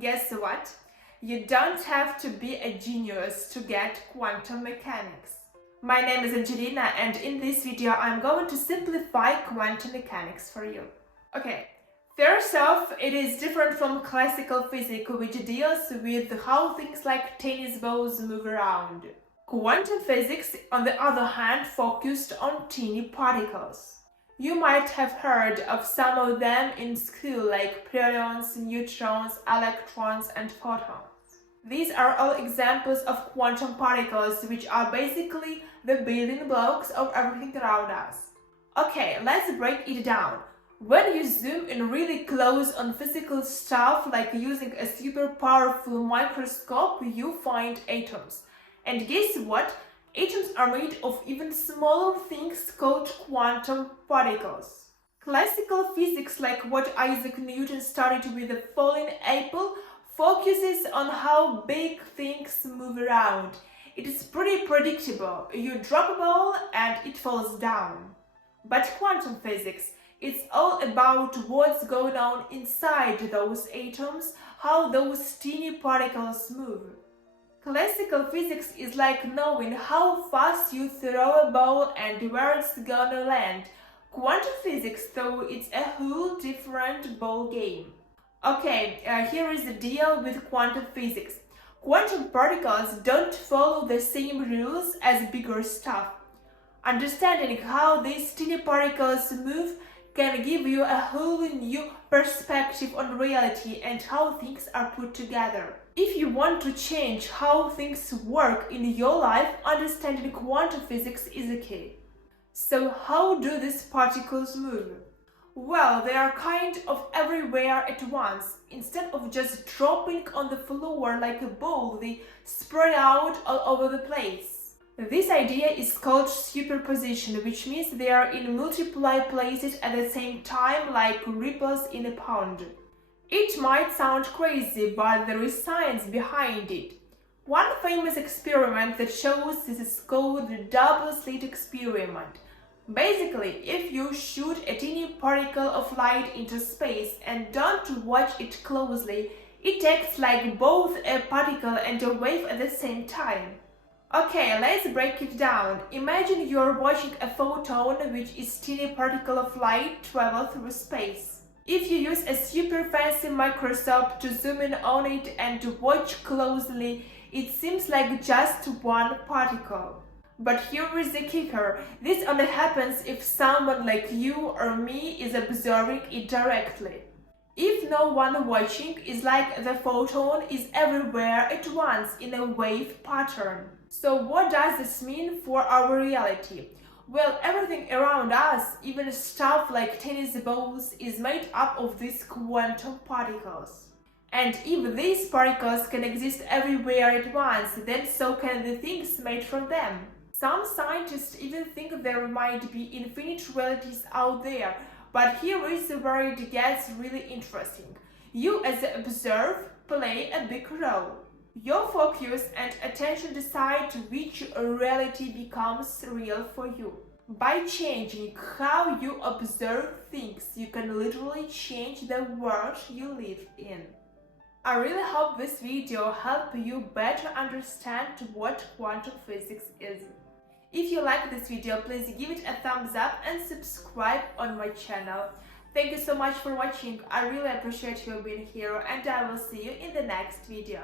Guess what? You don't have to be a genius to get quantum mechanics. My name is Angelina, and in this video I'm going to simplify quantum mechanics for you. Okay, first off, it is different from classical physics, which deals with how things like tennis balls move around. Quantum physics, on the other hand, focused on teeny particles. You might have heard of some of them in school, like protons, neutrons, electrons, and photons. These are all examples of quantum particles, which are basically the building blocks of everything around us. Okay, let's break it down. When you zoom in really close on physical stuff, like using a super powerful microscope, you find atoms. And guess what? Atoms are made of even smaller things called quantum particles. Classical physics, like what Isaac Newton started with the falling apple, focuses on how big things move around. It is pretty predictable. You drop a ball and it falls down. But quantum physics, it's all about what's going on inside those atoms, how those teeny particles move. Classical physics is like knowing how fast you throw a ball and where it's gonna land. Quantum physics, though, it's a whole different ball game. Okay, here is the deal with quantum physics. Quantum particles don't follow the same rules as bigger stuff. Understanding how these teeny particles move can give you a whole new perspective on reality and how things are put together. If you want to change how things work in your life, understanding quantum physics is the key. So how do these particles move? Well, they are kind of everywhere at once. Instead of just dropping on the floor like a ball, they spread out all over the place. This idea is called superposition, which means they are in multiple places at the same time, like ripples in a pond. It might sound crazy, but there is science behind it. One famous experiment that shows this is called the double slit experiment. Basically, if you shoot a teeny particle of light into space and don't watch it closely, it acts like both a particle and a wave at the same time. Okay, let's break it down. Imagine you're watching a photon, which is teeny particle of light, travel through space. If you use a super fancy microscope to zoom in on it and watch closely, it seems like just one particle. But here is the kicker. This only happens if someone like you or me is observing it directly. If no one watching, it's like the photon is everywhere at once in a wave pattern. So what does this mean for our reality? Well, everything around us, even stuff like tennis balls, is made up of these quantum particles. And if these particles can exist everywhere at once, then so can the things made from them. Some scientists even think there might be infinite realities out there, but here is where it gets really interesting. You as the observer play a big role. Your focus and attention decide which reality becomes real for you. By changing how you observe things, you can literally change the world you live in. I really hope this video helped you better understand what quantum physics is. If you like this video, please give it a thumbs up and subscribe on my channel. Thank you so much for watching. I really appreciate you being here, and I will see you in the next video.